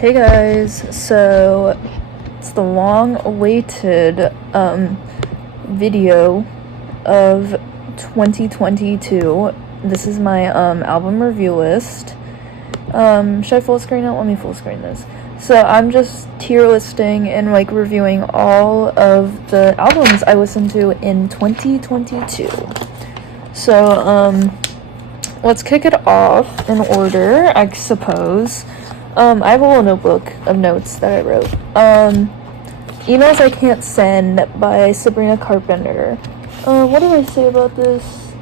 Hey guys, so it's the long-awaited video of 2022. This is my album review list. Should I full screen it? Let me full screen this. So I'm just tier listing and like reviewing all of the albums I listened to in 2022. So let's kick it off in order, I suppose. I have a little notebook of notes that I wrote. Emails I Can't Send by Sabrina Carpenter. What did I say about this?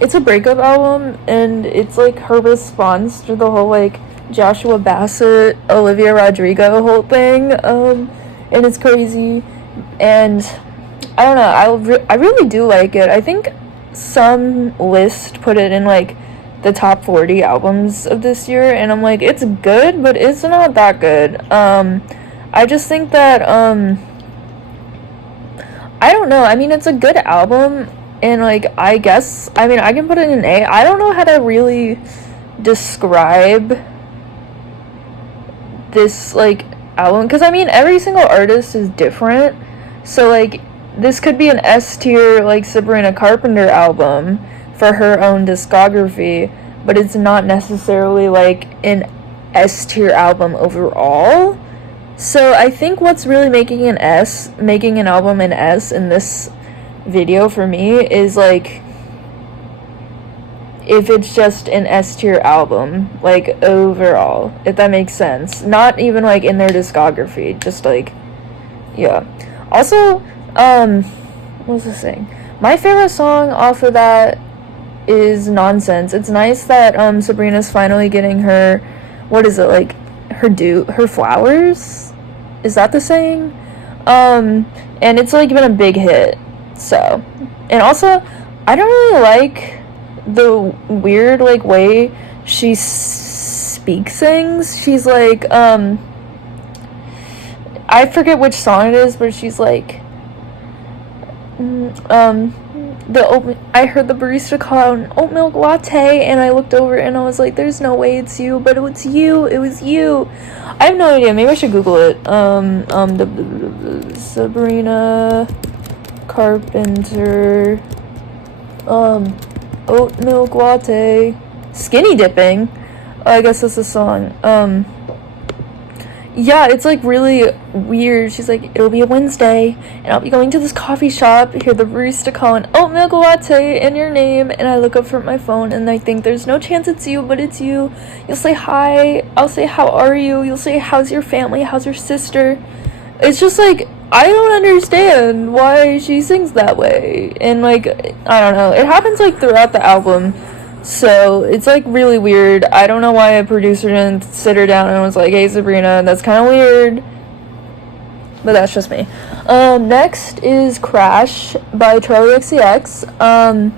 It's a breakup album, and it's like her response to the whole like Joshua Bassett, Olivia Rodrigo whole thing. And it's crazy, and I don't know. I really do like it. I think some list put it in like the top 40 albums of this year, and I'm like, it's good, but it's not that good. I just think that I don't know. I mean, it's a good album, and like I guess I can put it in A. I don't know how to really describe this like album, because I mean every single artist is different, so like this could be an S tier like Sabrina Carpenter album for her own discography, but it's not necessarily like an S tier album overall. So I think what's really making an album an S in this video for me is like if it's just an S tier album, like overall, if that makes sense. Not even like in their discography, just like, yeah. Also, what was I saying? My favorite song off of that is Nonsense. It's nice that Sabrina's finally getting her, what is it, like her flowers? Is that the saying? And it's like been a big hit. So, and also I don't really like the weird like way she speaks things. She's like I forget which song it is, but she's like I heard the barista call out an oat milk latte, and I looked over and I was like, there's no way it's you, but it was you. I have no idea. Maybe I should Google it. The Sabrina Carpenter oat milk latte skinny dipping. I guess that's the song. Yeah, it's like really weird. She's like, it'll be a Wednesday, and I'll be going to this coffee shop, hear the barista call an oat milk latte and your name, and I look up from my phone, and I think there's no chance it's you, but it's you. You'll say hi, I'll say how are you, you'll say how's your family, how's your sister. It's just like, I don't understand why she sings that way, and like, I don't know, it happens like throughout the album. So it's like really weird. I don't know why a producer didn't sit her down and was like, hey Sabrina, that's kind of weird, but that's just me. Next is Crash by Charli XCX.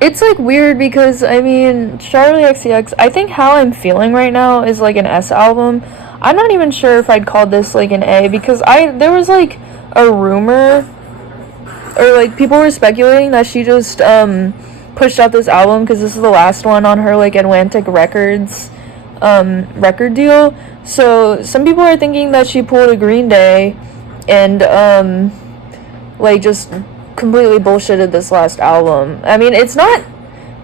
It's like weird because I mean Charli XCX, I think How I'm Feeling right now is like an S album. I'm not even sure if I'd call this like an A, because there was like a rumor, or like people were speculating that she just pushed out this album because this is the last one on her like Atlantic Records record deal. So some people are thinking that she pulled a Green Day and like just completely bullshitted this last album. I mean, it's not,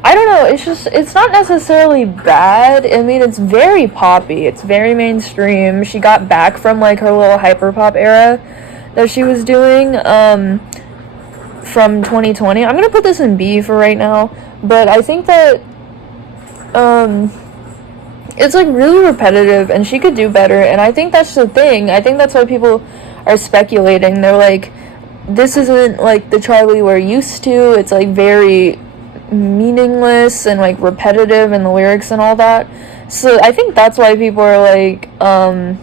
I don't know, it's not necessarily bad. I mean, it's very poppy, it's very mainstream. She got back from like her little hyperpop era that she was doing from 2020. I'm gonna put this in B for right now, but I think that it's like really repetitive and she could do better, and I think that's the thing. I think that's why people are speculating. They're like, this isn't like the Charli we're used to. It's like very meaningless and like repetitive in the lyrics and all that. So I think that's why people are like I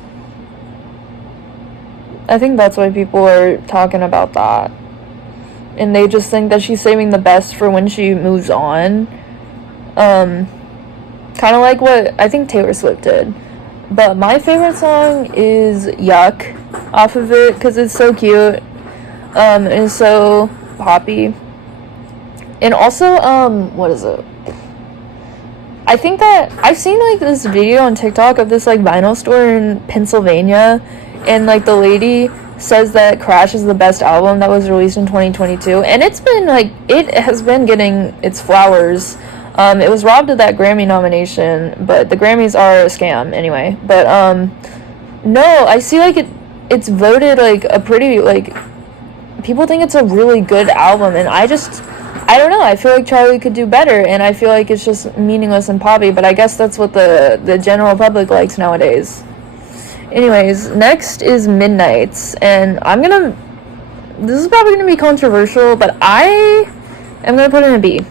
think that's why people are talking about that. And they just think that she's saving the best for when she moves on. Kind of like what I think Taylor Swift did. But my favorite song is Yuck off of it, because it's so cute. And it's so poppy. And also, what is it? I think that I've seen like this video on TikTok of this like vinyl store in Pennsylvania, and like the lady says that Crash is the best album that was released in 2022, and it's been like it has been getting its flowers. It was robbed of that Grammy nomination, but the Grammys are a scam anyway. But no, I see like it's voted like a pretty like people think it's a really good album, and I don't know, I feel like Charlie could do better, and I feel like it's just meaningless and poppy, but I guess that's what the general public likes nowadays. Anyways, next is Midnights, and this is probably gonna be controversial, but I am gonna put it in a B,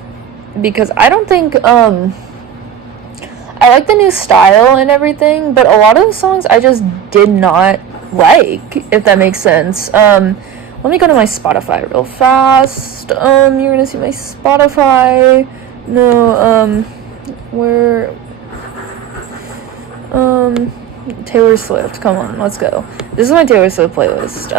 because I don't think, I like the new style and everything, but a lot of the songs I just did not like, if that makes sense. Let me go to my Spotify real fast. You're gonna see my Spotify. No, Taylor Swift. Come on, let's go. This is my Taylor Swift playlist.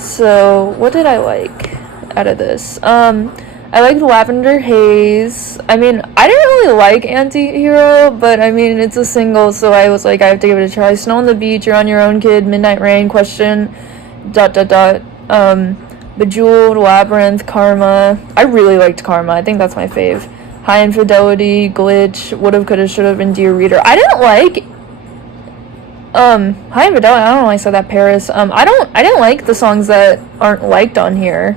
So what did I like out of this? I liked Lavender Haze. I mean, I didn't really like Anti-Hero, but I mean, it's a single, so I was like, I have to give it a try. Snow on the Beach, You're on Your Own, Kid, Midnight Rain, Question, ... Bejeweled, Labyrinth, Karma. I really liked Karma. I think that's my fave. High Infidelity, Glitch, Would've, Could've, Should've, and Dear Reader. I didn't like High Infidelity. I don't know why I said that. Paris. I didn't like the songs that aren't liked on here.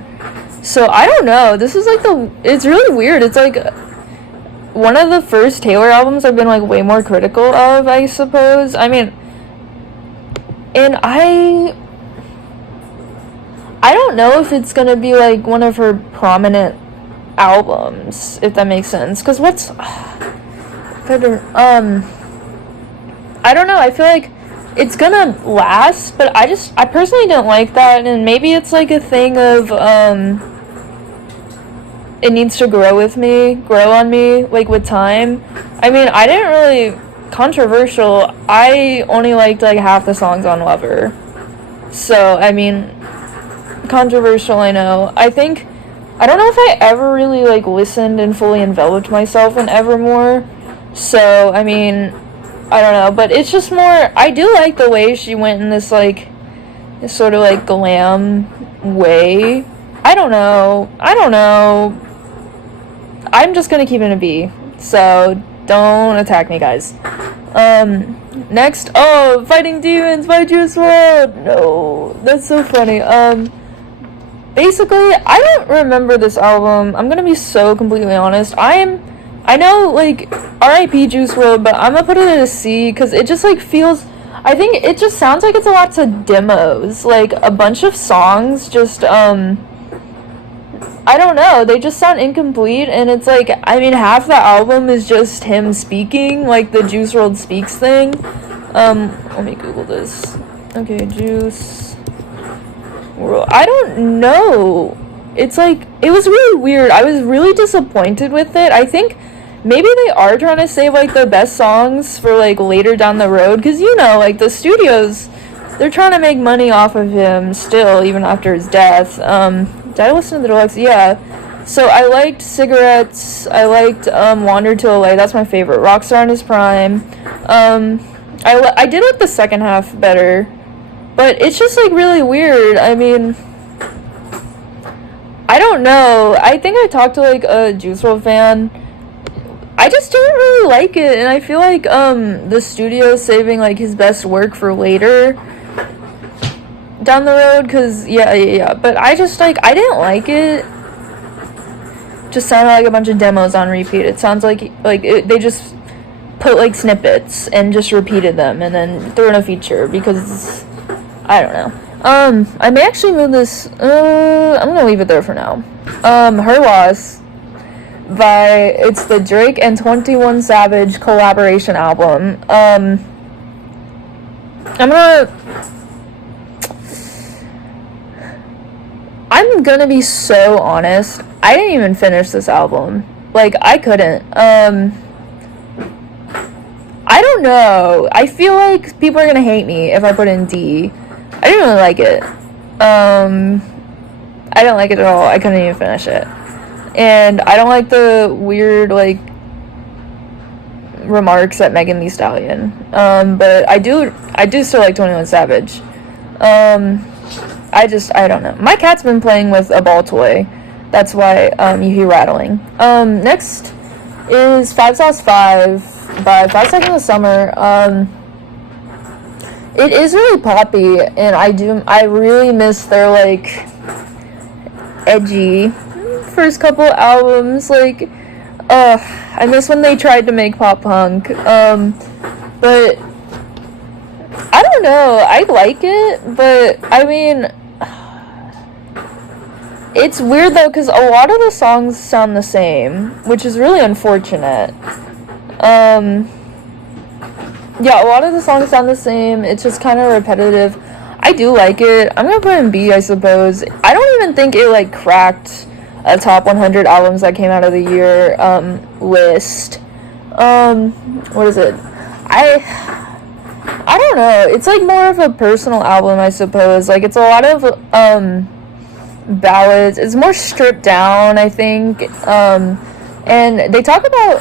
So I don't know. This is like it's really weird. It's like one of the first Taylor albums I've been like way more critical of, I suppose. I mean, and I don't know if it's gonna be like one of her prominent albums, if that makes sense. Cause I don't know. I feel like it's gonna last, but I personally didn't like that, and maybe it's like a thing of it needs to grow on me, like with time. I mean, I didn't really controversial. I only liked like half the songs on Lover, so I mean, controversial. I know. I don't know if I ever really like listened and fully enveloped myself in Evermore. So I mean, I don't know, but it's just more, I do like the way she went in this sort of like glam way. I don't know. I'm just gonna keep it in a B, so don't attack me, guys. Next, Fighting Demons by Juice WRLD. No, that's so funny. Basically, I don't remember this album. I'm gonna be so completely honest. I know, like, R.I.P. Juice WRLD, but I'm gonna put it at a C, because it just, like, feels, I think it just sounds like it's a lot of demos, like, a bunch of songs just, I don't know, they just sound incomplete, and it's like, I mean, half the album is just him speaking, like the Juice WRLD Speaks thing. Let me Google this. Okay, Juice WRLD. I don't know. It's like, it was really weird. I was really disappointed with it. I think maybe they are trying to save, like, their best songs for, like, later down the road, because, you know, like, the studios, they're trying to make money off of him still, even after his death. Did I listen to the deluxe? Yeah. So I liked Cigarettes. I liked Wander to LA. That's my favorite. Rockstar in His Prime. I did like the second half better, but it's just like really weird. I mean, I don't know. I think I talked to like a Juice WRLD fan. I just didn't really like it, and I feel like the studio's saving like his best work for later down the road, because yeah, but I just like, I didn't like it. Just sounded like a bunch of demos on repeat. It sounds like they just put like snippets and just repeated them and then threw in a feature, because I don't know. I may actually move this, I'm gonna leave it there for now. Her Loss it's the Drake and 21 Savage collaboration album. I'm gonna be so honest. I didn't even finish this album. Like, I couldn't. I don't know. I feel like people are gonna hate me if I put in D. I didn't really like it. I didn't like it at all. I couldn't even finish it. And I don't like the weird, like, remarks at Megan Thee Stallion. But I do still like 21 Savage. I don't know. My cat's been playing with a ball toy. That's why you hear rattling. Next is 5 Sauce 5 by 5 Seconds of Summer. It is really poppy, and I really miss their, like, edgy first couple albums. Like, I miss when they tried to make pop punk. But I don't know. I like it, but I mean, it's weird though, because a lot of the songs sound the same, which is really unfortunate. Yeah, a lot of the songs sound the same. It's just kind of repetitive. I do like it. I'm gonna put it in B, I suppose. I don't even think it, like, cracked a top 100 albums that came out of the year list. What is it? I don't know. It's, like, more of a personal album, I suppose. Like, it's a lot of ballads. It's more stripped down, I think. And they talk about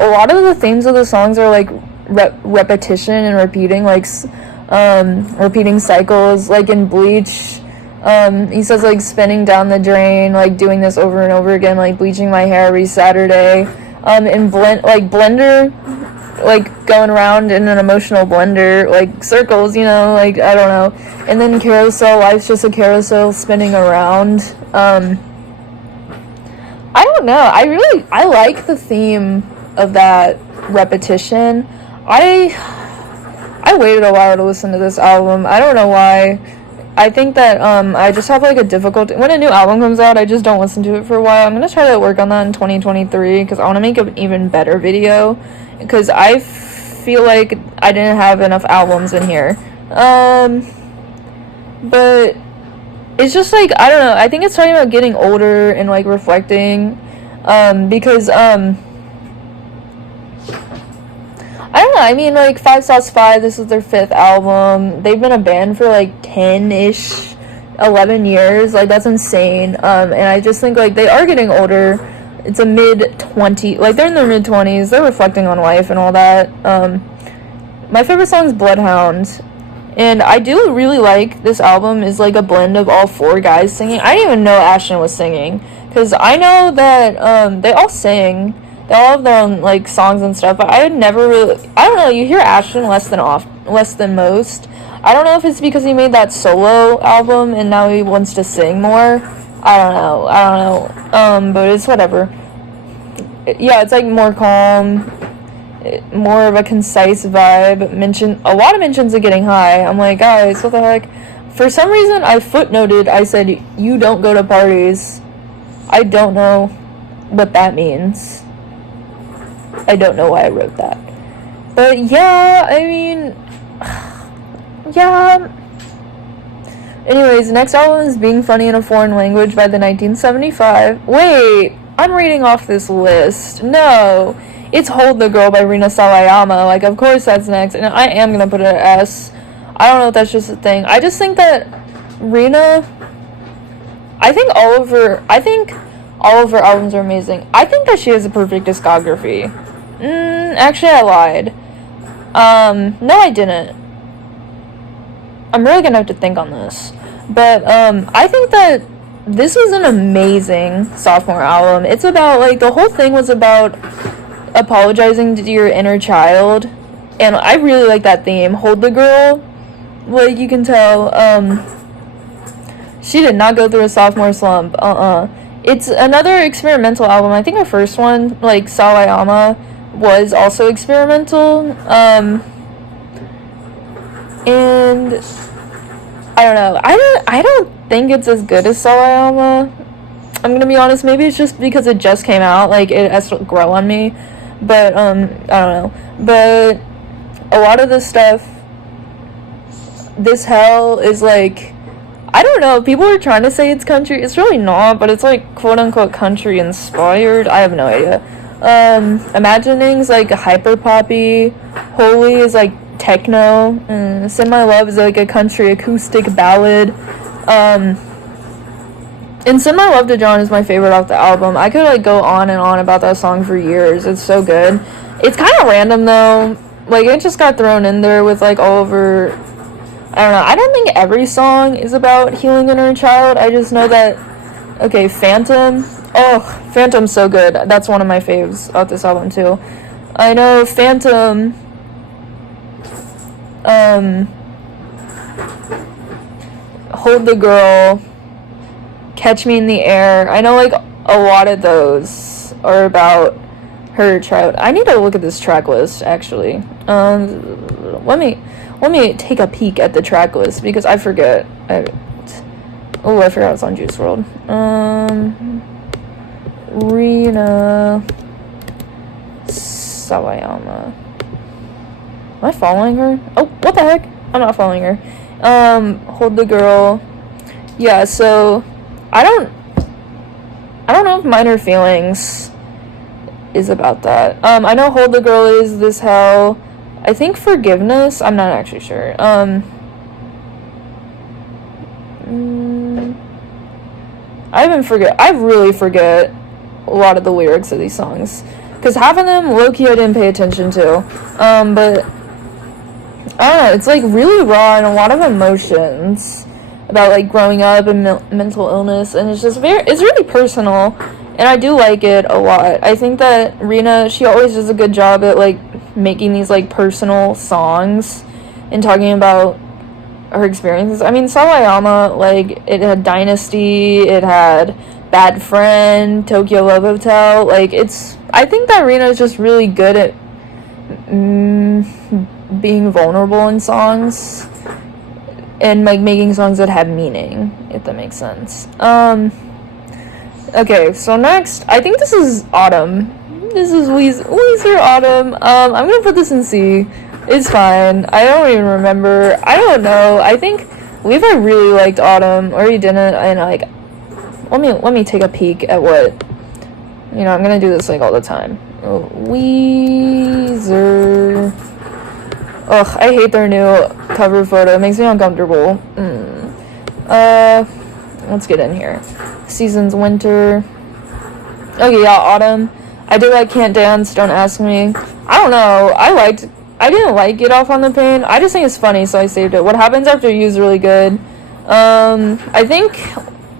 a lot of the themes of the songs are, like, repetition and repeating, like, repeating cycles. Like in Bleach, he says, like, spinning down the drain, like, doing this over and over again, like, bleaching my hair every Saturday. In Blender, like, going around in an emotional blender, like, circles, you know, like, I don't know. And then Carousel, life's just a carousel spinning around. I don't know. I like the theme of that repetition. I waited a while to listen to this album. I don't know why. I think that I just have, like, a difficulty when a new album comes out. I just don't listen to it for a while. I'm gonna try to work on that in 2023 because I want to make an even better video, because I feel like I didn't have enough albums in here. But it's just, like, I don't know. I think it's talking about getting older and, like, reflecting, because I don't know, I mean, like, 5 Sauce 5, this is their 5th album. They've been a band for, like, 10-ish, 11 years. Like, that's insane. And I just think, like, they are getting older. It's a mid-20s, like, they're in their mid-20s. They're reflecting on life and all that. My favorite song is Bloodhound. And I do really like this album is, like, a blend of all 4 guys singing. I didn't even know Ashton was singing, because I know that, they all sing. They all have their own, like, songs and stuff, but I would never really, I don't know, you hear Ashton less than most. I don't know if it's because he made that solo album and now he wants to sing more. I don't know, but it's whatever. Yeah, it's, like, more calm, more of a concise vibe. A lot of mentions of Getting High. I'm like, guys, what the heck? For some reason, I footnoted, I said, you don't go to parties. I don't know what that means. I don't know why I wrote that. But yeah, I mean, yeah. Anyways, next album is Being Funny in a Foreign Language by the 1975. Wait, I'm reading off this list. No, it's Hold the Girl by Rina Sawayama. Like, of course that's next, and I am gonna put it at S. I don't know if that's just a thing. I just think that Rina, I think all of her albums are amazing. I think that she has a perfect discography. Actually, I lied. No, I didn't. I'm really gonna have to think on this. But, I think that this was an amazing sophomore album. It's about, like, the whole thing was about apologizing to your inner child. And I really like that theme. Hold the Girl, like, you can tell, she did not go through a sophomore slump. It's another experimental album. I think her first one, like, Sawayama, was also experimental. And I don't know. I don't think it's as good as Sawayama. I'm gonna be honest. Maybe it's just because it just came out. Like, it has to grow on me. But I don't know. But a lot of this stuff, This Hell is, like, I don't know, people are trying to say it's country. It's really not, but it's, like, quote-unquote country inspired. I have no idea. Imagining's, like, hyper poppy. Holy is, like, techno. Send My Love is, like, a country acoustic ballad. And Send My Love to John is my favorite off the album. I could, like, go on and on about that song for years. It's so good. It's kind of random though. Like, it just got thrown in there with like all of her. I don't know. I don't think every song is about healing an inner child. I just know that. Okay, Phantom. Oh, Phantom's so good. That's one of my faves off this album too. I know Phantom. Hold the Girl, Catch Me in the Air. I know like a lot of those are about her child. I need to look at this track list actually. Let me take a peek at the track list because I forget. I forgot it's on Juice WRLD. Rina Sawayama. Am I following her? Oh, what the heck? I'm not following her. Hold the Girl. Yeah, so I don't know if Minor Feelings is about that. I know Hold the Girl is This Hell. I think Forgiveness. I'm not actually sure. I really forget a lot of the lyrics of these songs. Because half of them, low-key, I didn't pay attention to. But I don't know, it's like really raw and a lot of emotions about like growing up and mental illness, and it's just it's really personal, and I do like it a lot. I think that Rina, she always does a good job at like making these like personal songs and talking about her experiences. I mean, Sawayama, like, it had Dynasty, it had Bad Friend, Tokyo Love Hotel. Like, I think that Rina is just really good at being vulnerable in songs and like making songs that have meaning, if that makes sense. Okay, so next, I think this is Autumn. This is Weezer Autumn. I'm gonna put this in C. It's fine. I don't even remember. I don't know. I think Levi really liked Autumn, or he didn't, and like, let me take a peek at what, I'm gonna do this like all the time. Weezer. Ugh, I hate their new cover photo. It makes me uncomfortable. Let's get in here. Seasons, winter. Okay, yeah, autumn. I do like Can't Dance, Don't Ask Me. I don't know. I didn't like Get Off on the Pain. I just think it's funny, so I saved it. What Happens After You is really good. I think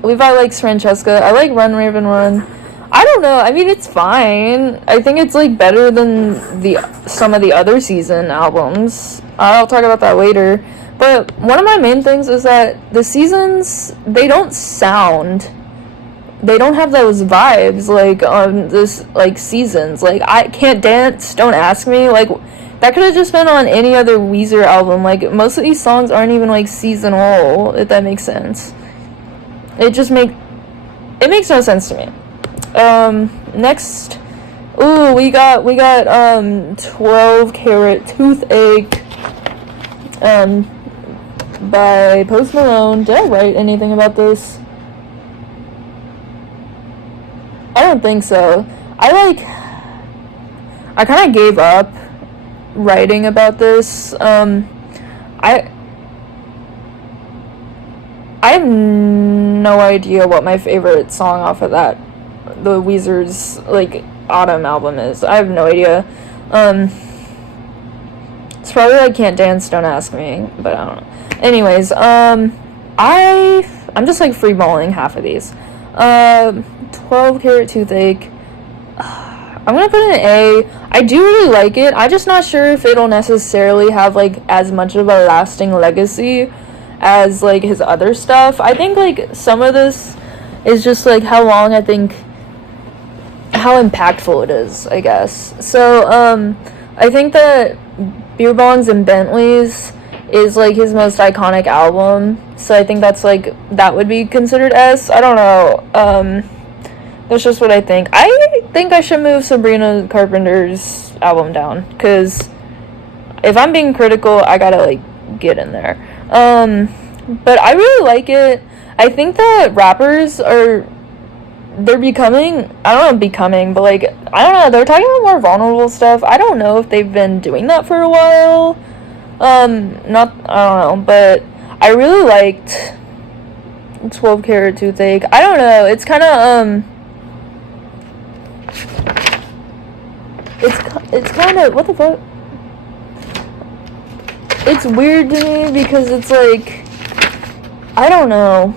Levi likes Francesca. I like Run, Raven, Run. I don't know. I mean, it's fine. I think it's like better than some of the other season albums. I'll talk about that later. But one of my main things is that the seasons, they don't have those vibes like on this like seasons. Like, I Can't Dance, Don't Ask Me. Like, that could have just been on any other Weezer album. Like, most of these songs aren't even like seasonal, if that makes sense. It makes no sense to me. Next, we got 12 Karat Toothache, by Post Malone. Did I write anything about this? I don't think so. I kind of gave up writing about this. I have no idea what my favorite song off of the Weezer's like Autumn album is. I have no idea. It's probably like Can't Dance, Don't Ask Me, but I don't know. Anyways, I'm just like freeballing half of these. 12 Karat Toothache. I'm gonna put an A. I do really like it. I'm just not sure if it'll necessarily have like as much of a lasting legacy as like his other stuff. I think like some of this is just like how impactful it is, I guess. So I think that Beer Bongs and Bentleys is like his most iconic album, so I think that would be considered S. I don't know. That's just what I think. I think I should move Sabrina Carpenter's album down, because if I'm being critical, I gotta like get in there. But I really like it. I think that rappers they're becoming, but like, I don't know, they're talking about more vulnerable stuff. I don't know if they've been doing that for a while. I don't know, but I really liked 12 Karat Toothache. I don't know, it's kind of, it's kind of, what the fuck? It's weird to me because it's like, I don't know,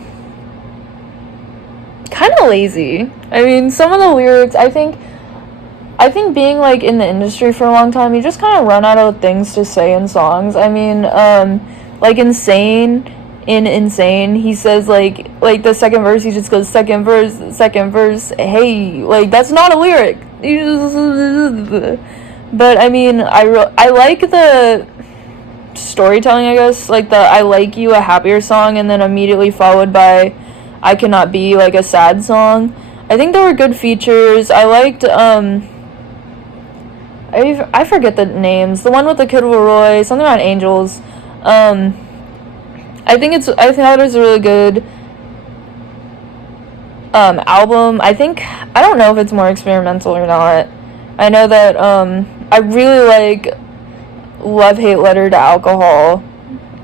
kind of lazy. I mean, some of the lyrics, I think being like in the industry for a long time, you just kind of run out of things to say in songs. I mean, like Insane, he says like the second verse, he just goes second verse, hey, like that's not a lyric. But I mean, I like the storytelling, I guess, like the I Like You, a happier song, and then immediately followed by I Cannot Be, like a sad song. I think there were good features. I liked I forget the names. The one with the Kid Leroy, something about angels. I thought it was a really good album. I don't know if it's more experimental or not. I know that I really like Love Hate Letter to Alcohol.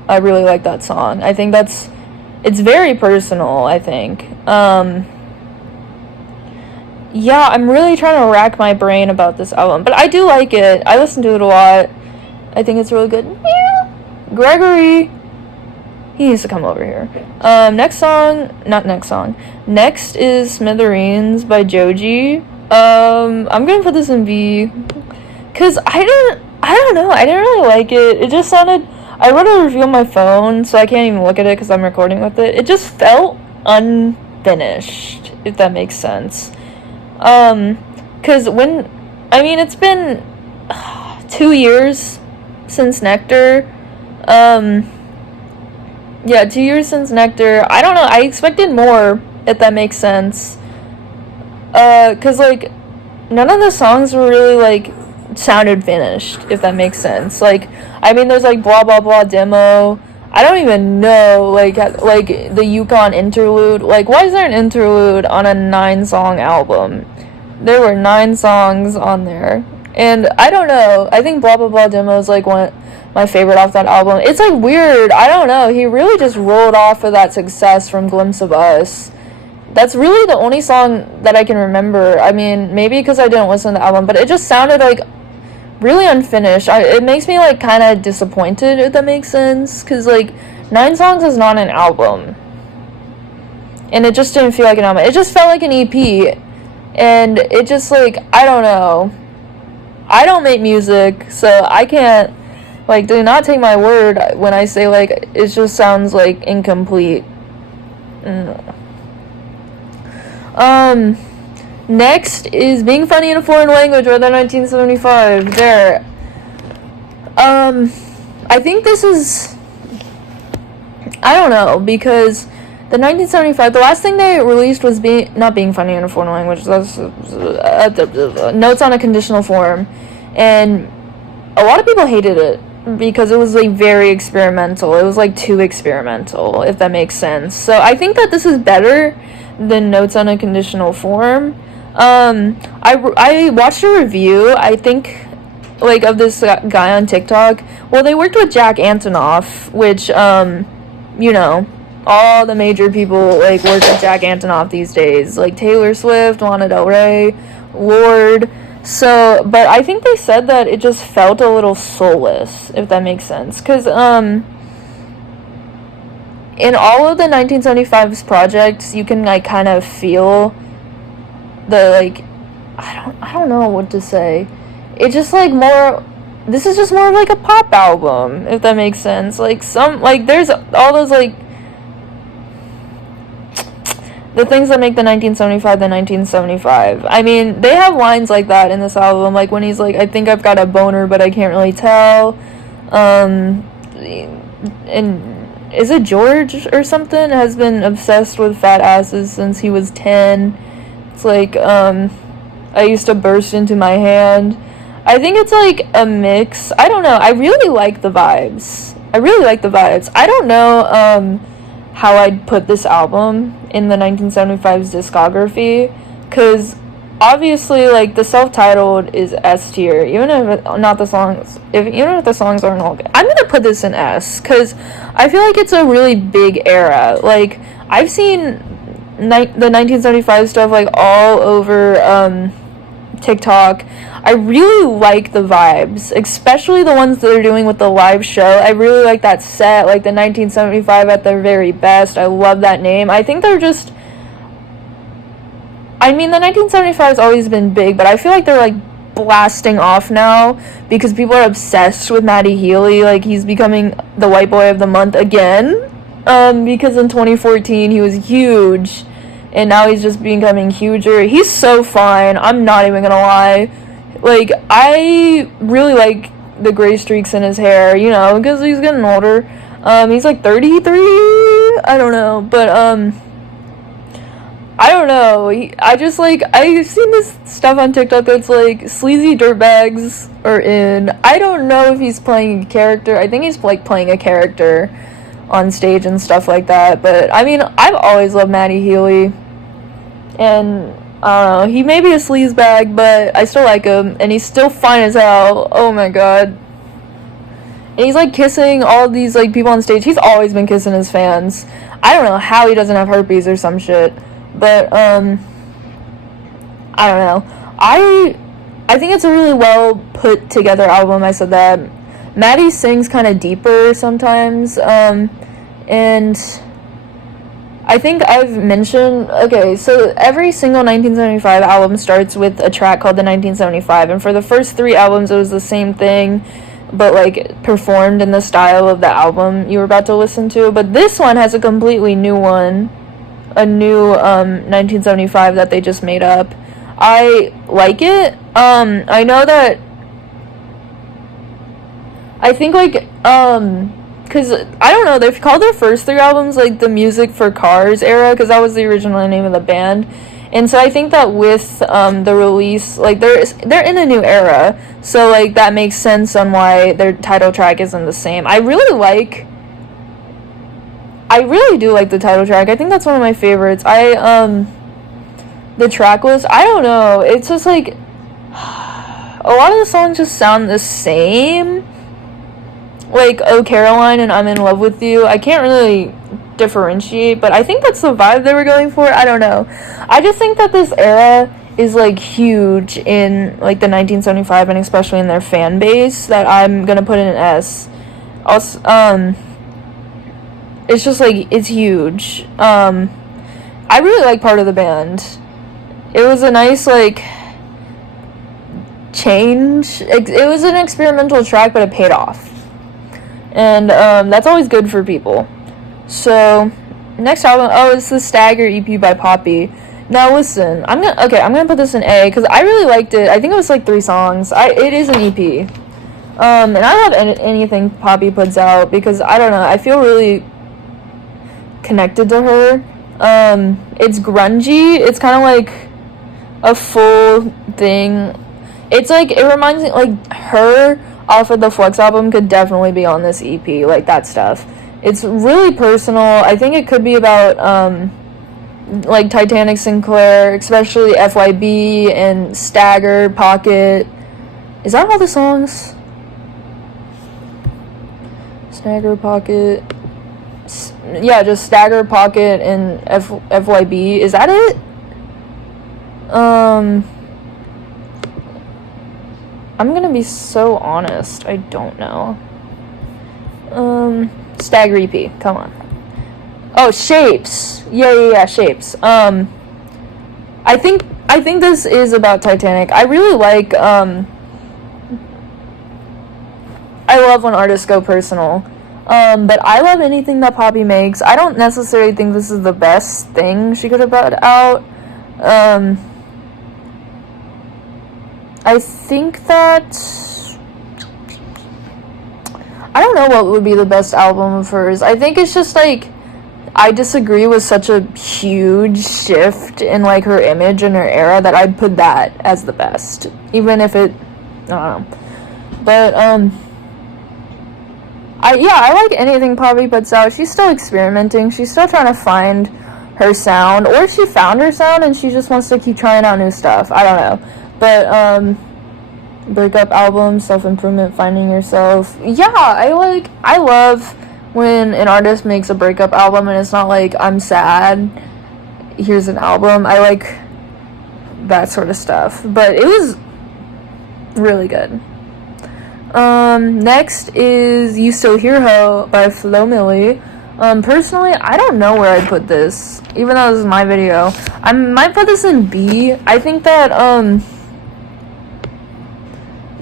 I really like that song. I think it's very personal, I think. Yeah, I'm really trying to rack my brain about this album, but I do like it. I listen to it a lot. I think it's really good. Gregory, he needs to come over here. Next is Smithereens by Joji. I'm gonna put this in B, cause I don't know, I didn't really like it. It just sounded, I wrote a review on my phone, so I can't even look at it because I'm recording with it. It just felt unfinished, if that makes sense. Cause it's been 2 years since Nectar. 2 years since Nectar. I don't know, I expected more, if that makes sense. Cause, like, none of the songs were really, like, sounded finished, if that makes sense. Like, I mean, there's, like, Blah Blah Blah demo. I don't even know, like the Yukon interlude. Like, why is there an interlude on a 9-song album? There were 9 songs on there. And I don't know. I think Blah Blah Blah demo is, like, my favorite off that album. It's, like, weird. I don't know. He really just rolled off of that success from Glimpse of Us. That's really the only song that I can remember. I mean, maybe because I didn't listen to the album, but it just sounded, like, really unfinished. It makes me, like, kind of disappointed, if that makes sense, because, like, 9 songs is not an album, and it just didn't feel like an album. It just felt like an EP, and it just, like, I don't know. I don't make music, so I can't, like, do not take my word when I say, like, it just sounds, like, incomplete. Next is Being Funny in a Foreign Language by the 1975. There. I think this is, I don't know, because the 1975, the last thing they released was not Being Funny in a Foreign Language, that's Notes on a Conditional Form, and a lot of people hated it because it was, like, very experimental. It was, like, too experimental, if that makes sense. So I think that this is better than Notes on a Conditional Form. I watched a review, I think, like, of this guy on TikTok. Well, they worked with Jack Antonoff, which, you know, all the major people, like, work with Jack Antonoff these days, like Taylor Swift, Lana Del Rey, Lorde. So, but I think they said that it just felt a little soulless, if that makes sense, because, in all of the 1975's projects, you can, like, kind of feel the, like, I don't know what to say. It's just, like, this is just more of, like, a pop album, if that makes sense. Like, there's all those, like, the things that make the 1975. I mean, they have lines like that in this album, like when he's like, I think I've got a boner, but I can't really tell. And is it George or something? Has been obsessed with fat asses since he was 10. It's like, I used to burst into my hand. I think it's like a mix. I don't know. I really like the vibes. I don't know, how I'd put this album in the 1975's discography, because obviously, like, the self-titled is S tier, even if the songs aren't all good. I'm gonna put this in S, because I feel like it's a really big era. Like, I've seen the 1975 stuff, like, all over TikTok. I really like the vibes, especially the ones that they're doing with the live show. I really like that set, like the 1975 at their very best. I love that name. I think they're just, I mean, the 1975 has always been big, but I feel like they're like blasting off now because people are obsessed with Matty Healy. Like, he's becoming the white boy of the month again, because in 2014 he was huge, and now he's just becoming huger. He's so fine, I'm not even gonna lie. Like, I really like the gray streaks in his hair, you know, because he's getting older. He's like 33, I don't know, but I don't know. I've seen this stuff on TikTok that's like sleazy dirtbags are in. I don't know if he's playing a character. I think he's like playing a character on stage and stuff like that. But I mean, I've always loved Matty Healy, and I don't know. He may be a sleazebag, but I still like him, and he's still fine as hell. Oh my god. And he's like kissing all these like people on stage. He's always been kissing his fans. I don't know how he doesn't have herpes or some shit. But, I don't know. I think it's a really well put together album. I said that. Matty sings kind of deeper sometimes, and I think I've mentioned, okay, so every single 1975 album starts with a track called the 1975, and for the first 3 albums it was the same thing, but like performed in the style of the album you were about to listen to. But this one has a completely new one. A new 1975 that they just made up. I like it. I know that I think like because I don't know, they've called their first 3 albums like the Music for Cars era, because that was the original name of the band. And so I think that with the release, like they're in a new era, so like that makes sense on why their title track isn't the same. I really do like the title track. I think that's one of my favorites. The track list, I don't know. It's just like a lot of the songs just sound the same. Like Oh Caroline and I'm in Love with You. I can't really differentiate, but I think that's the vibe they were going for. I don't know. I just think that this era is like huge in like the 1975, and especially in their fan base, that I'm gonna put in an S. Also, it's just like, it's huge. I really like Part of the Band. It was a nice like change. It was an experimental track, but it paid off, and that's always good for people. So next album, it's the Stagger EP by Poppy. Now listen, I'm gonna put this in A because I really liked it. I think it was like 3 songs. It is an EP, and I love anything Poppy puts out because I don't know, I feel really connected to her. It's grungy. It's kind of like a full thing. It's like, it reminds me, like, her off of the Flex album could definitely be on this EP, like that stuff. It's really personal. I think it could be about like Titanic Sinclair, especially FYB and Stagger, Pocket. Is that all the songs? Stagger, Pocket. Yeah, just Stagger, Pocket, and FYB. Is that it? I'm gonna be so honest, I don't know. Stagger EP, come on. Oh, Shapes. Yeah, Shapes. I think this is about Titanic. I really like, I love when artists go personal. But I love anything that Poppy makes. I don't necessarily think this is the best thing she could have brought out. I think that, I don't know what would be the best album of hers. I think it's just like, I disagree with such a huge shift in like her image and her era that I'd put that as the best, even if it, I don't know. But I like anything Poppy puts out. She's still experimenting. She's still trying to find her sound, or she found her sound and she just wants to keep trying out new stuff. I don't know. But breakup album, self-improvement, finding yourself. Yeah, I love when an artist makes a breakup album and it's not like, I'm sad, here's an album. I like that sort of stuff. But it was really good. Next is You Still Here Ho by Flo Milli. Personally, I don't know where I'd put this, even though this is my video. I might put this in B. I think that,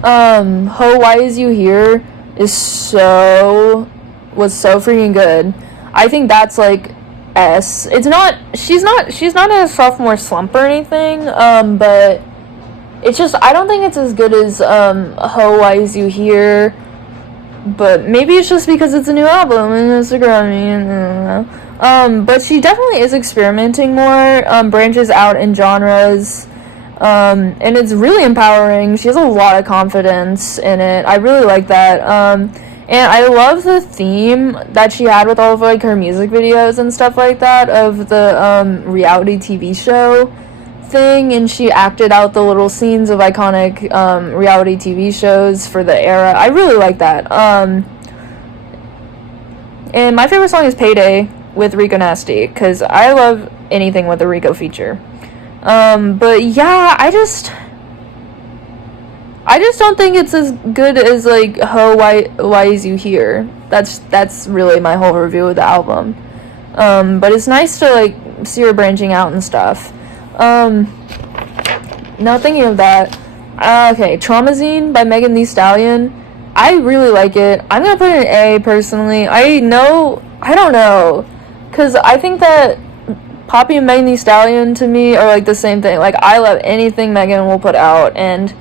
Ho, Why Is You Here was so freaking good. I think that's, like, S. She's not in a sophomore slump or anything, but it's just, I don't think it's as good as, Ho, Why Is You Here, but maybe it's just because it's a new album and it's a Grammy, and I don't know. But she definitely is experimenting more, branches out in genres, and it's really empowering. She has a lot of confidence in it. I really like that, and I love the theme that she had with all of, like, her music videos and stuff like that, of the, reality TV show thing, and she acted out the little scenes of iconic, reality TV shows for the era. I really like that. And my favorite song is Payday with Rico Nasty, because I love anything with a Rico feature. But yeah, I just don't think it's as good as, like, Ho, Why Is You Here. That's really my whole review of the album. But it's nice to, like, see her branching out and stuff. Now thinking of that, okay, Traumazine by Megan Thee Stallion. I really like it. I'm gonna put it an A, personally. I don't know, because I think that Poppy and Megan Thee Stallion, to me, are, like, the same thing. Like, I love anything Megan will put out, and,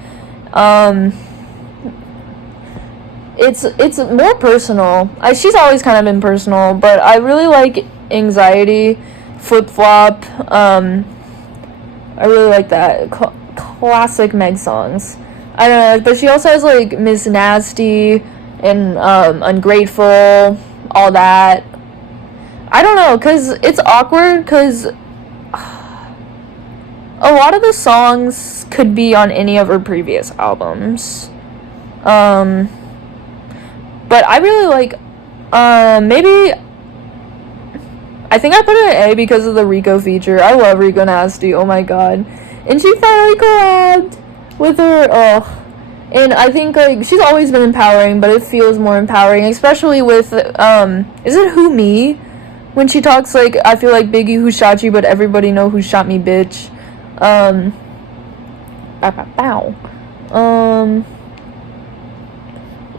it's more personal. She's always kind of been personal, but I really like Anxiety, Flip Flop, I really like that. Classic Meg songs. I don't know, but she also has, like, Miss Nasty and, Ungrateful, all that. I don't know, because it's awkward, because a lot of the songs could be on any of her previous albums. But I really like, maybe, I think I put it in A because of the Rico feature. I love Rico Nasty, oh my god. And she finally collabed with her, and I think, like, she's always been empowering, but it feels more empowering, especially with, is it Who Me? When she talks, like, I feel like Biggie who shot you, but everybody know who shot me, bitch.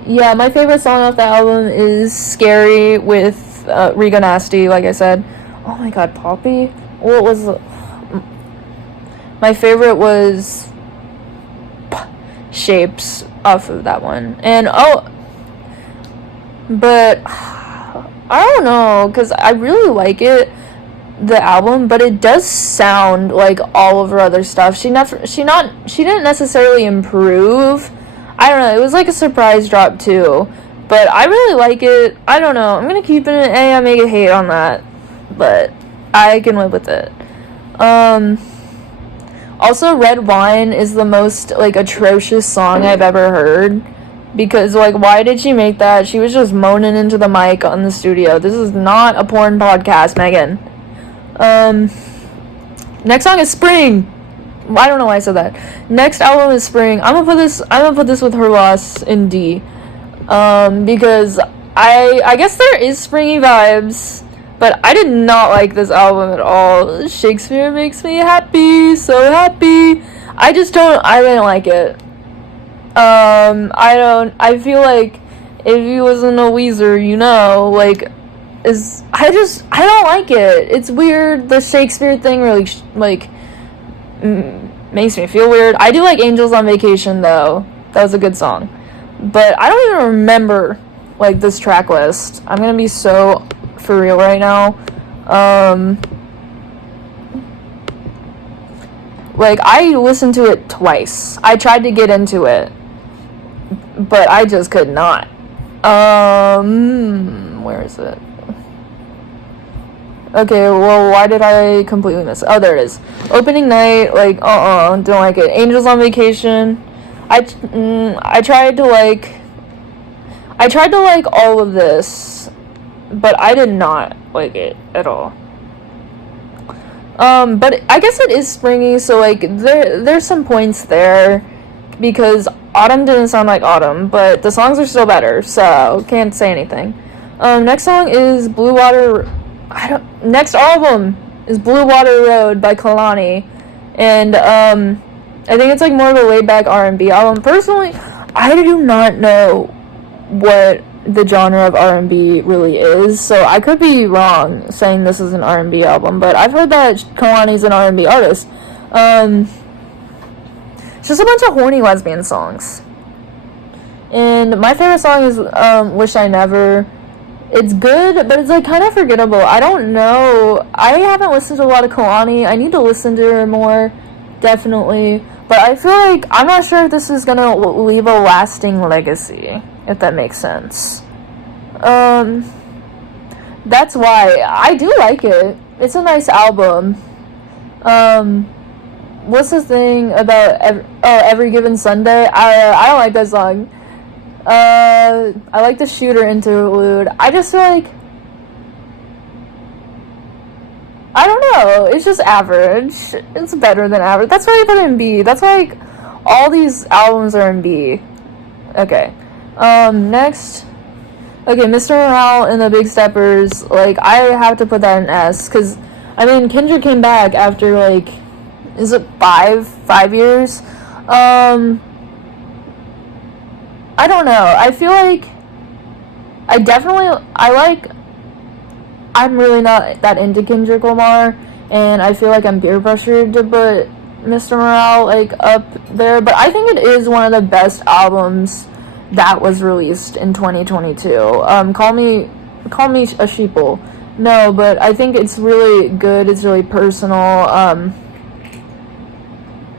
Yeah, my favorite song off the album is Scary with, Rico Nasty, like I said. Oh my god, Poppy? What was my favorite was Shapes off of that one. And, but I don't know, because I really like it, the album, but it does sound like all of her other stuff. She didn't necessarily improve. I don't know, it was like a surprise drop too, but I really like it. I don't know, I'm gonna keep it an A. I may get hate on that, but I can live with it. Also, Red Wine is the most, like, atrocious song I've ever heard. Because, like, why did she make that? She was just moaning into the mic on the studio. This is not a porn podcast, Megan. Next song is Spring. I don't know why I said that. Next album is Spring. I'm gonna put this with Her Loss in D. Because I guess there is springy vibes, but I did not like this album at all. Shakespeare makes me happy, so happy. I didn't like it. I feel like if you wasn't a Weezer, you know, like, I don't like it. It's weird. The Shakespeare thing really, makes me feel weird. I do like Angels on Vacation, though. That was a good song. But I don't even remember, like, this track list. I'm gonna be so for real right now. Like, I listened to it twice. I tried to get into it, but I just could not. Where is it? Okay, well, why did I completely miss it? Oh, there it is. Opening Night, like, don't like it. Angels on Vacation. I tried to like all of this, but I did not like it at all. But I guess it is springy, so like there's some points there because Autumn didn't sound like Autumn, but the songs are still better, so can't say anything. Next song is Blue Water. Next album is Blue Water Road by Kehlani, and I think it's like more of a laid back R&B album. Personally, I do not know what the genre of R&B really is, so I could be wrong saying this is an R&B album, but I've heard that Kehlani's an R&B artist. It's just a bunch of horny lesbian songs. And my favorite song is Wish I Never. It's good, but it's like kind of forgettable. I don't know. I haven't listened to a lot of Kehlani. I need to listen to her more, definitely. But I feel like I'm not sure if this is gonna leave a lasting legacy, if that makes sense. That's why I do like it. It's a nice album. What's the thing about Every Given Sunday? I don't like that song. I like the Shooter interlude. I just feel like, I don't know, it's just average. It's better than average. That's why I put it in B. That's why, like, all these albums are in B. Okay. Next. Okay, Mr. Morale and the Big Steppers. Like, I have to put that in S. Because, I mean, Kendrick came back after, like, is it 5 years? I don't know. I feel like I'm really not that into Kendrick Lamar, and I feel like I'm peer pressured to put Mr. Morale, like, up there, but I think it is one of the best albums that was released in 2022. Call me a sheeple. No, but I think it's really good. It's really personal.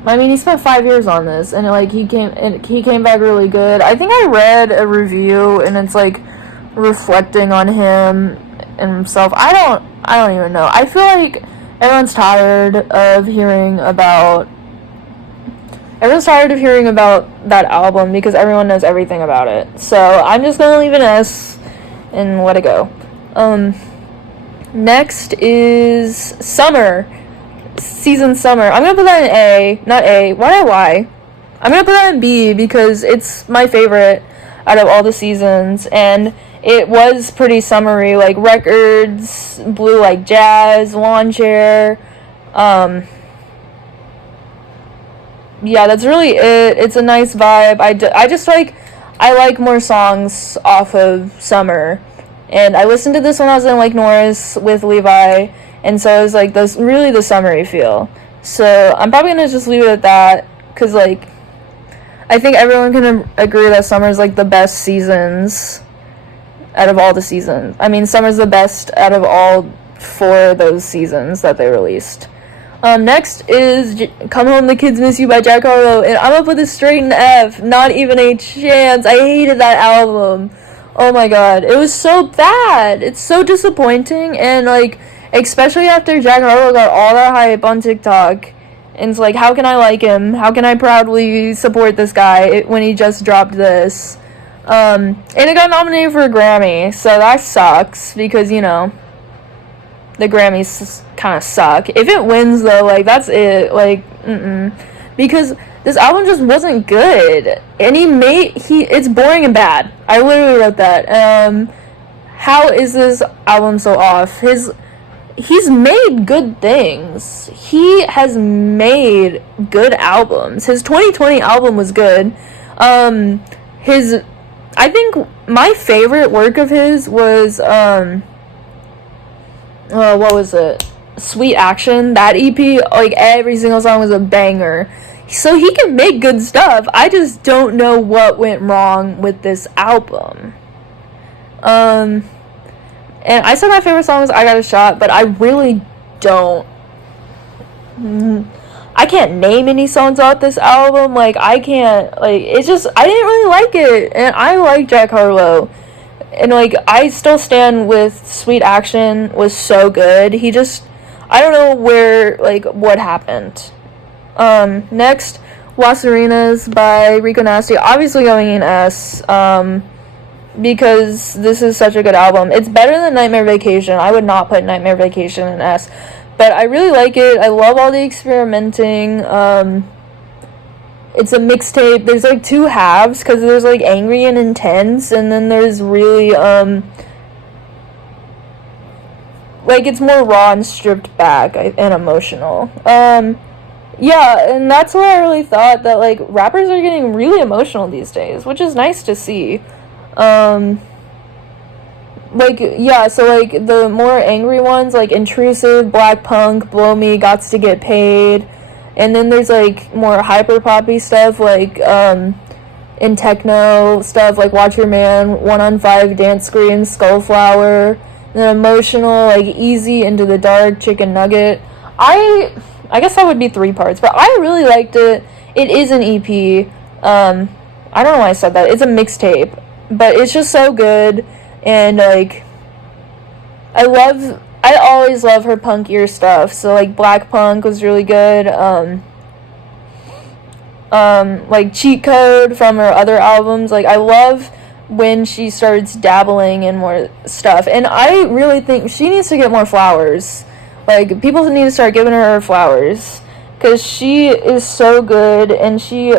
I mean, he spent 5 years on this, and like he came back really good. I think I read a review, and it's like reflecting on him and himself. I don't even know. I feel like everyone's tired of hearing about that album because everyone knows everything about it. So I'm just gonna leave an S and let it go. Next is Summer. Season Summer. I'm gonna put that in A, not A. Why? I'm gonna put that in B because it's my favorite out of all the seasons, and it was pretty summery. Like, records blew like jazz, lawn chair. Yeah, that's really it. It's a nice vibe. I like more songs off of Summer, and I listened to this when I was in Lake Norris with Levi. And so it was like really the summery feel. So I'm probably gonna just leave it at that, cause like I think everyone can agree that summer is like the best seasons out of all the seasons. I mean, summer's the best out of all 4 of those seasons that they released. Next is Come Home the Kids Miss You by Jack Harlow, and I'm gonna put this straight in F. Not even a chance. I hated that album. Oh my god, it was so bad. It's so disappointing, and like, especially after Jack Harlow got all that hype on TikTok. And it's like, how can I like him? How can I proudly support this guy when he just dropped this? And it got nominated for a Grammy, so that sucks, because, you know, the Grammys kind of suck. If it wins, though, like, that's it. Like, because this album just wasn't good. And it's boring and bad. I literally wrote that. How is this album so off? He's made good things. He has made good albums. His 2020 album was good. I think my favorite work of his was, what was it? Sweet Action. That EP, like, every single song was a banger. So he can make good stuff. I just don't know what went wrong with this album. And I said my favorite song was I Got a Shot, but I really don't. I can't name any songs off this album. Like, I can't, like, it's just, I didn't really like it. And I like Jack Harlow. And, like, I still stand with Sweet Action was so good. He just, I don't know what happened. Next, Las Arenas by Rico Nasty. Obviously going in S. Because this is such a good album. It's better than Nightmare Vacation. I would not put Nightmare Vacation in S. But I really like it. I love all the experimenting. It's a mixtape. There's like two halves because there's like angry and intense, and then there's really like it's more raw and stripped back and emotional. Yeah, and that's what I really thought, that like rappers are getting really emotional these days, which is nice to see. Like, yeah, so like the more angry ones, like Intrusive, Black Punk, Blow Me, Gots to Get Paid, and then there's like more hyper poppy stuff, like in techno stuff, like Watch Your Man, 1on5, Dance Scream, Skullflower, and then emotional, like Easy, Into the Dark, Chicken Nugget. I guess that would be 3 parts, but I really liked it. It is an EP. I don't know why I said that. It's a mixtape, but it's just so good. And like, I always love her punkier stuff. So like Black Punk was really good. Like Cheat Code from her other albums. Like, I love when she starts dabbling in more stuff. And I really think she needs to get more flowers. Like, people need to start giving her flowers, because she is so good, and she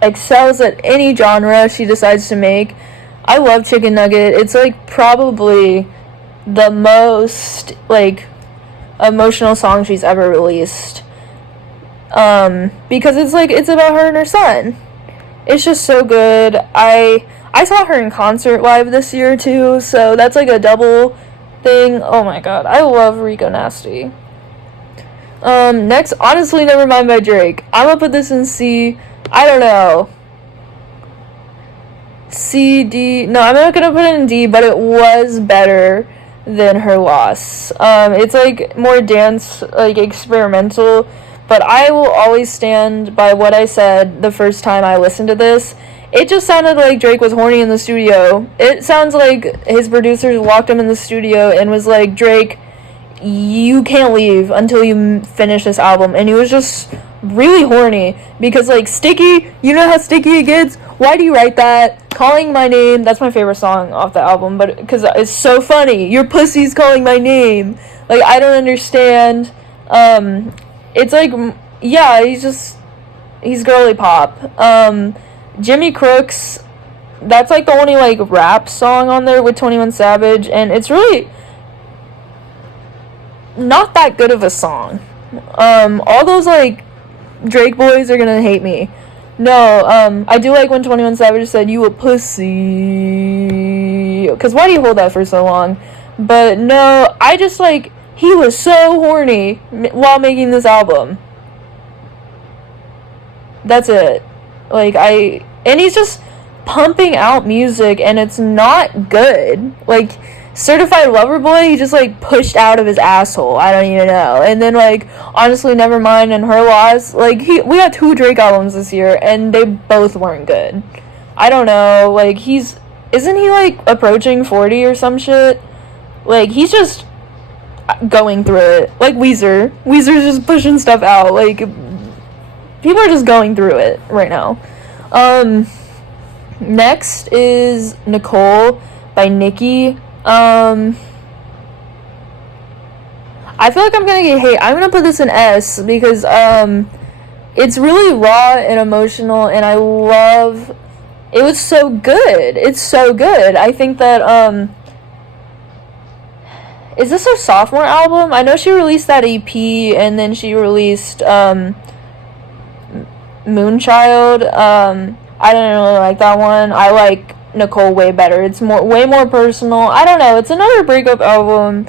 excels at any genre she decides to make. I love Chicken Nugget. It's like probably the most like emotional song she's ever released. Because it's about her and her son. It's just so good. I saw her in concert live this year too, so that's like a double thing. Oh my god, I love Rico Nasty. Next, Honestly Nevermind by Drake. I'm gonna put this in C. I don't know. C, D. No, I'm not gonna put it in D, but it was better than Her Loss. It's like more dance, like experimental, but I will always stand by what I said the first time I listened to this. It just sounded like Drake was horny in the studio. It sounds like his producers locked him in the studio and was like, Drake, you can't leave until you finish this album. And he was just really horny, because like Sticky, you know how sticky it gets? Why do you write that? Calling My Name, that's my favorite song off the album, but because it's so funny. Your pussy's calling my name. Like, I don't understand. It's like, yeah, he's girly pop. Jimmy Crooks, that's like the only like rap song on there with 21 Savage, and it's really not that good of a song. All those like Drake boys are gonna hate me. No, I do like when 21 Savage said, you a pussy, because why do you hold that for so long? But no, I just like, he was so horny while making this album. That's it. Like, and he's just pumping out music, and it's not good. Like, Certified Lover Boy, he just like pushed out of his asshole. I don't even know. And then like Honestly Nevermind and Her Loss, like we got 2 Drake albums this year, and they both weren't good. I don't know. Like, isn't he like approaching 40 or some shit? Like, he's just going through it. Like Weezer's just pushing stuff out. Like, people are just going through it right now. Next is Nicole by Nicki. I feel like I'm gonna get hate. I'm gonna put this in S, because it's really raw and emotional, and I love it. Was so good. It's so good. I think that is this her sophomore album? I know she released that EP, and then she released Moonchild. I don't really like that one. I like Nicole way better. It's way more personal. I don't know. It's another breakup album,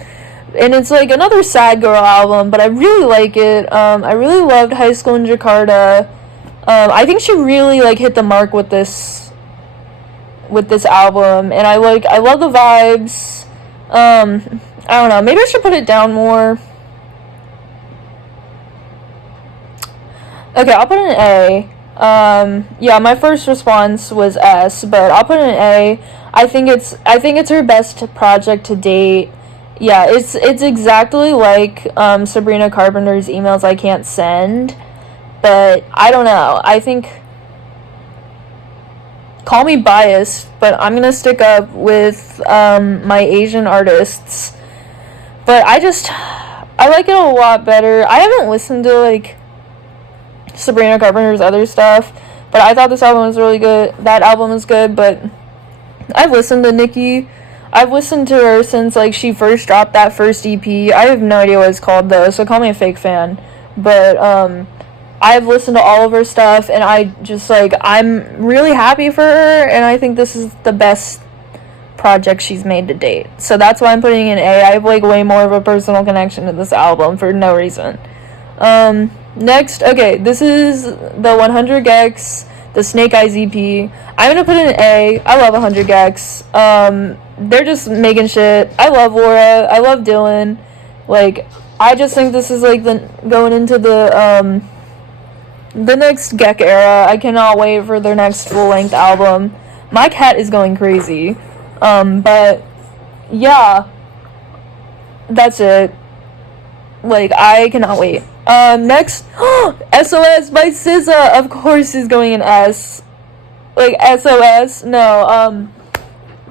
and it's like another sad girl album, but I really like it. I really loved High School in Jakarta. I think she really like hit the mark with this album, and I love the vibes. I don't know. Maybe I should put it down more. Okay, I'll put it in A. Yeah, my first response was S, but I'll put it in A. I think it's her best project to date. Yeah, it's exactly like Sabrina Carpenter's Emails I Can't Send, but I don't know. I think, call me biased, but I'm gonna stick up with my Asian artists. But I like it a lot better. I haven't listened to like Sabrina Carpenter's other stuff, but I thought this album was really good. That album is good, but I've listened to Nicki. I've listened to her since like she first dropped that first EP. I have no idea what it's called though, so call me a fake fan. But I've listened to all of her stuff, and I just like I'm really happy for her, and I think this is the best project she's made to date. So that's why I'm putting in A. I have like way more of a personal connection to this album for no reason. Next, okay, this is the 100 gecs, the Snake Eyes EP. I'm gonna put in an A. I love 100 gecs. They're just making shit. I love Laura. I love Dylan. Like, I just think this is like the going into the next Geck era. I cannot wait for their next full-length album. My cat is going crazy. But yeah, that's it. Like, I cannot wait. Next, SOS by SZA. Of course is going in S. Like, SOS? No,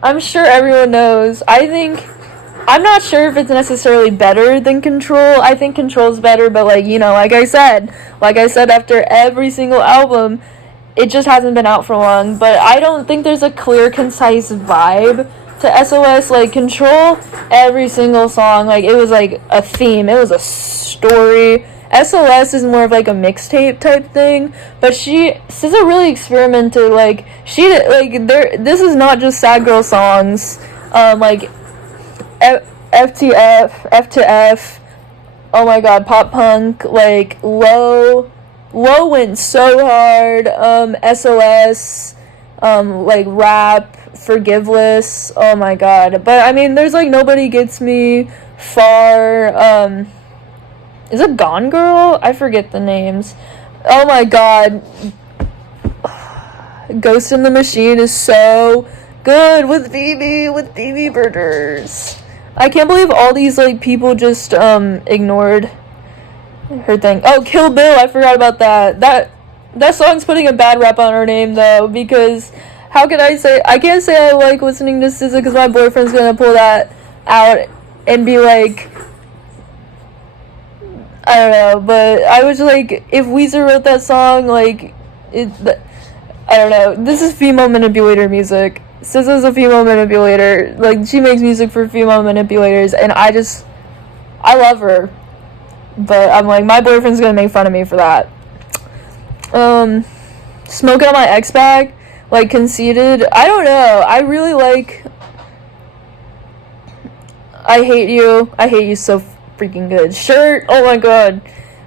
I'm sure everyone knows. I'm not sure if it's necessarily better than Control. I think Control's better, but like, you know, like I said after every single album, it just hasn't been out for long. But I don't think there's a clear, concise vibe to SOS. Like, Control, every single song, like, it was like a theme, it was a story. SOS is more of like a mixtape type thing, but SZA really experimented. Like, this is not just sad girl songs. Like FTF, F to F, oh my god, pop punk, like Low went so hard. SOS, like rap, Forgiveless, oh my god. But I mean, there's like Nobody Gets Me, Far, is it Gone Girl? I forget the names. Oh my god. Ghost in the Machine is so good with Phoebe Bridgers. I can't believe all these like people just ignored her thing. Oh, Kill Bill, I forgot about that. That song's putting a bad rap on her name though, because how can I can't say I like listening to SZA because my boyfriend's gonna pull that out and be like, I don't know, but I was like, if Weezer wrote that song, like, I don't know, this is female manipulator music. SZA's a female manipulator. Like, she makes music for female manipulators, and I love her. But I'm like, my boyfriend's gonna make fun of me for that. Smoking on My Ex Bag, like, Conceited, I don't know, I really like I Hate You so freaking good. Shirt, oh my god.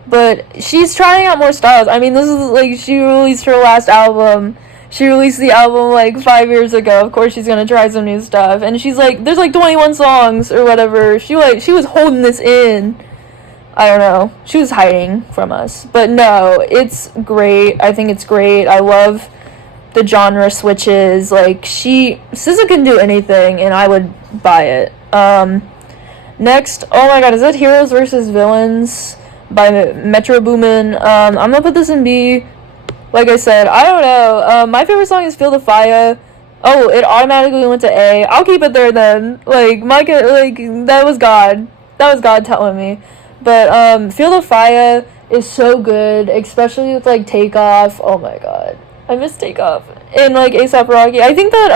But she's trying out more styles. I mean, this is like, she released her last album. She released the album like 5 years ago. Of course she's gonna try some new stuff. And she's like, there's like 21 songs or whatever. She was holding this in. I don't know. She was hiding from us. But no, it's great. I think it's great. I love the genre switches. Like, SZA can do anything and I would buy it. Next, oh my god, is that Heroes vs. Villains by Metro Boomin? I'm gonna put this in B. Like I said, I don't know. My favorite song is Feel the Fire. Oh, it automatically went to A. I'll keep it there then. Like, that was God. That was God telling me. But, Feel the Fire is so good, especially with, like, Takeoff. Oh my god. I miss Takeoff. And, like, A$AP Rocky. I think that,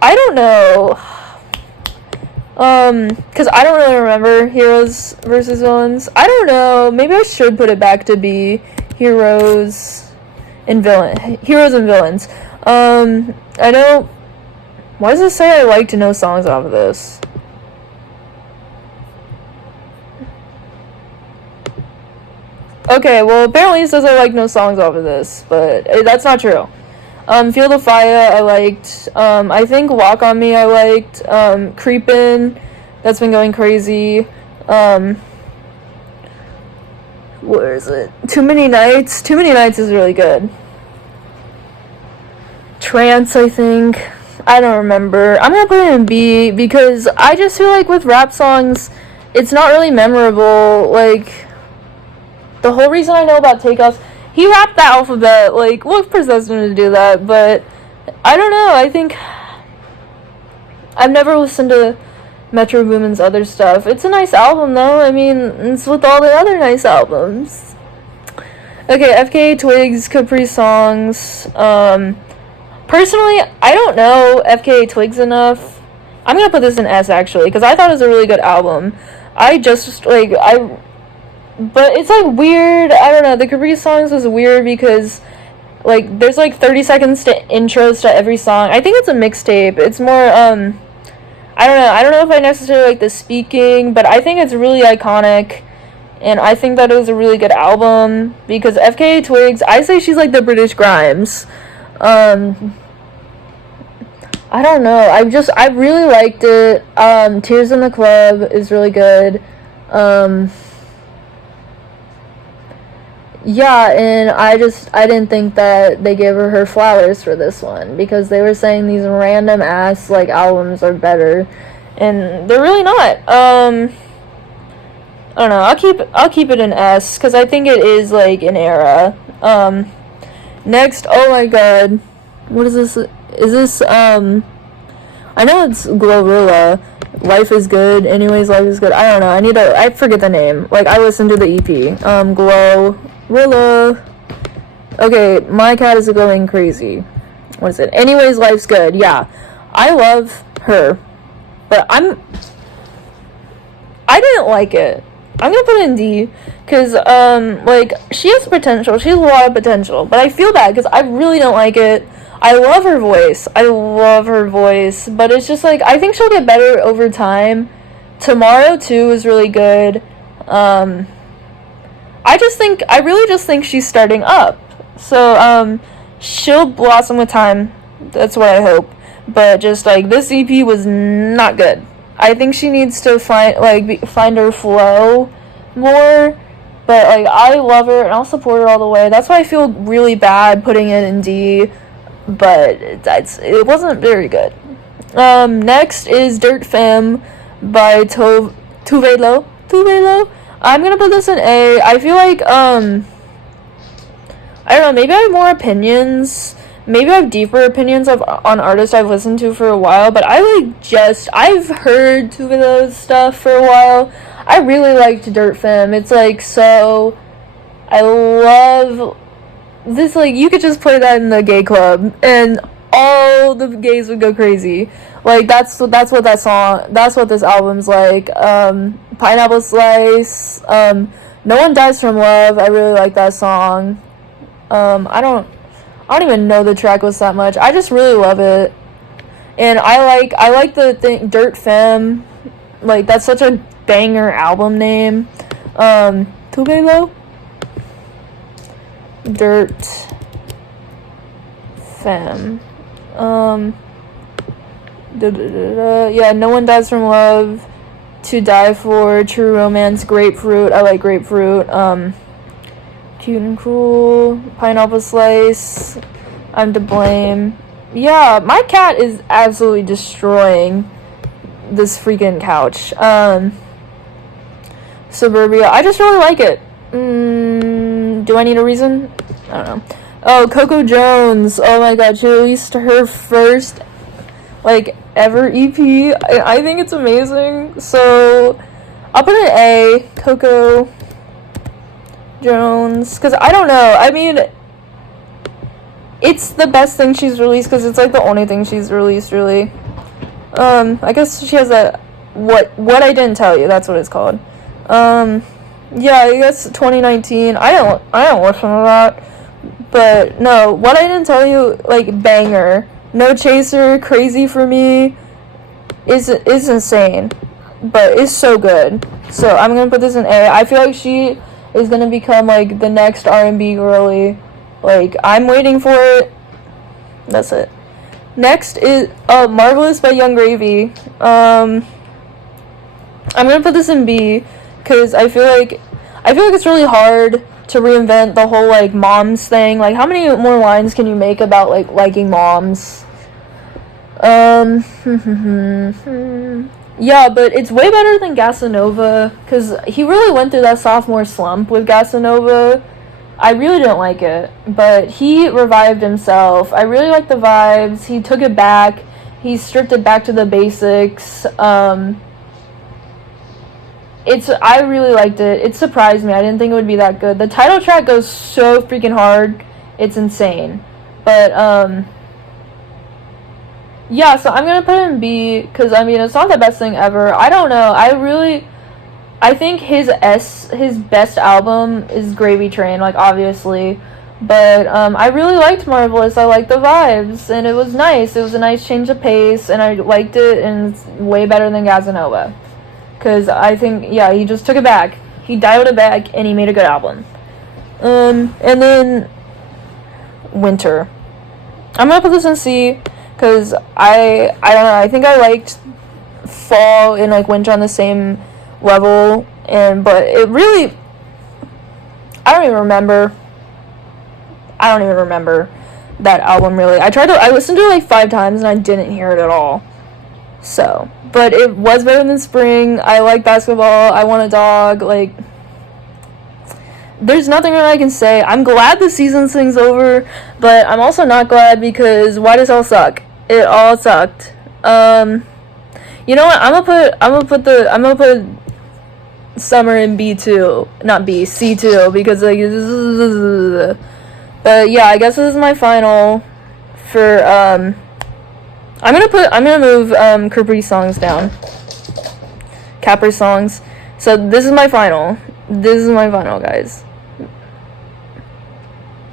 I don't know. Because I don't really remember Heroes vs. Villains. I don't know. Maybe I should put it back to B. Heroes and Villains. I don't... Why does it say I like to know songs off of this? Okay, well, apparently it says I like no songs off of this, but that's not true. Feel the Fire, I liked. I think Walk on Me, I liked. Creepin', that's been going crazy. Where is it? Too Many Nights. Too Many Nights is really good. Trance, I think. I don't remember. I'm gonna put it in B because I just feel like with rap songs, it's not really memorable. Like, the whole reason I know about Takeoff, he rapped the alphabet. Like, what possessed him to do that? But I don't know. I think I've never listened to Metro Boomin's other stuff. It's a nice album though. I mean, it's with all the other nice albums. Okay, FKA Twigs, Capri Songs. Personally, I don't know FKA Twigs enough. I'm gonna put this in S actually, because I thought it was a really good album. But it's like weird. I don't know. The Capri Songs was weird because like there's like 30 seconds to intros to every song. I think it's a mixtape. It's more I don't know. I don't know if I necessarily like the speaking, but I think it's really iconic. And I think that it was a really good album because FKA Twigs, I say she's like the British Grimes. I don't know. I really liked it. Tears in the Club is really good. Yeah, and I didn't think that they gave her flowers for this one because they were saying these random ass like albums are better, and they're really not. I don't know. I'll keep it an S because I think it is like an era. Next, oh my god, what is this? Is this I know it's Glorilla. Life is good. Anyways, life is good. I don't know. I forget the name. Like I listened to the EP. Glorilla. Okay, my cat is going crazy. What is it? Anyways, life's good. Yeah, I love her, but I didn't like it. I'm gonna put it in D, because, like, she has potential, she has a lot of potential, but I feel bad, because I really don't like it. I love her voice, but it's just, like, I think she'll get better over time. Tomorrow, too, is really good. I really just think she's starting up, so, she'll blossom with time, that's what I hope, but just, like, this EP was not good. I think she needs to find her flow more, but like I love her and I'll support her all the way. That's why I feel really bad putting it in D, but it wasn't very good. Next is Dirt Femme by Tuvelo. I'm gonna put this in A. I feel like I don't know, maybe I have more opinions. Maybe I have deeper opinions on artists I've listened to for a while, but I've heard Tuvelo's stuff for a while. I really liked Dirt Femme. It's like so, I love this, like, you could just play that in the gay club, and all the gays would go crazy. Like, that's what this album's like. Pineapple Slice, No One Dies From Love, I really like that song. I don't even know the track list that much. I just really love it. And I like the thing, Dirt Femme. Like, that's such a banger album name. Tuvelo? Dirt Femme. Yeah, No One Dies From Love. To Die For. True Romance. Grapefruit. I like Grapefruit. Cute and Cruel, Pineapple Slice, I'm to Blame. Yeah, my cat is absolutely destroying this freaking couch. Suburbia, I just really like it. Do I need a reason? I don't know. Oh, Coco Jones. Oh my god, she released her first, like, ever EP. I think it's amazing. So, I'll put an A. Coco Jones, because I don't know, I mean, it's the best thing she's released, because it's like the only thing she's released, really. I guess she has a what I Didn't Tell You, that's what it's called. Yeah, I guess 2019, I don't listen to that, but no, What I Didn't Tell You, like, banger. No Chaser, Crazy For Me is insane, but it's so good. So I'm gonna put this in A. I feel like she is gonna become like the next R&B girly. Like, I'm waiting for it. That's it. Next is Marvelous by Young Gravy. I'm gonna put this in B because I feel like it's really hard to reinvent the whole like moms thing. Like, how many more lines can you make about like liking moms? Yeah, but it's way better than Gasanova, because he really went through that sophomore slump with Gasanova. I really didn't like it, but he revived himself. I really like the vibes. He took it back. He stripped it back to the basics. I really liked it. It surprised me. I didn't think it would be that good. The title track goes so freaking hard. It's insane. But yeah, so I'm gonna put it in B because I mean it's not the best thing ever. I don't know. I think his best album is Gravy Train, like obviously. But I really liked Marvelous. I liked the vibes, and it was nice. It was a nice change of pace, and I liked it, and it's way better than Gazanova. Because I think, yeah, he just took it back. He dialed it back, and he made a good album. And then Winter. I'm gonna put this in C, because I don't know, I think I liked Fall and, like, Winter on the same level, but it really, I don't even remember that album, really. I listened to it, like, 5 times, and I didn't hear it at all. So, but it was better than Spring. I like Basketball. I Want a Dog. Like, there's nothing really I can say. I'm glad the season thing's over, but I'm also not glad because why does it all suck? It all sucked. You know what? I'm gonna put Summer in B2, not B, C2, because like, but yeah, I guess this is my final for I'm gonna move Capri Songs down. Capri Songs. So this is my final. This is my final, guys.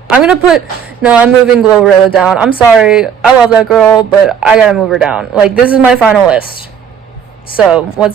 I'm moving Glorilla down. I'm sorry. I love that girl, but I gotta move her down. Like, this is my final list. So, what's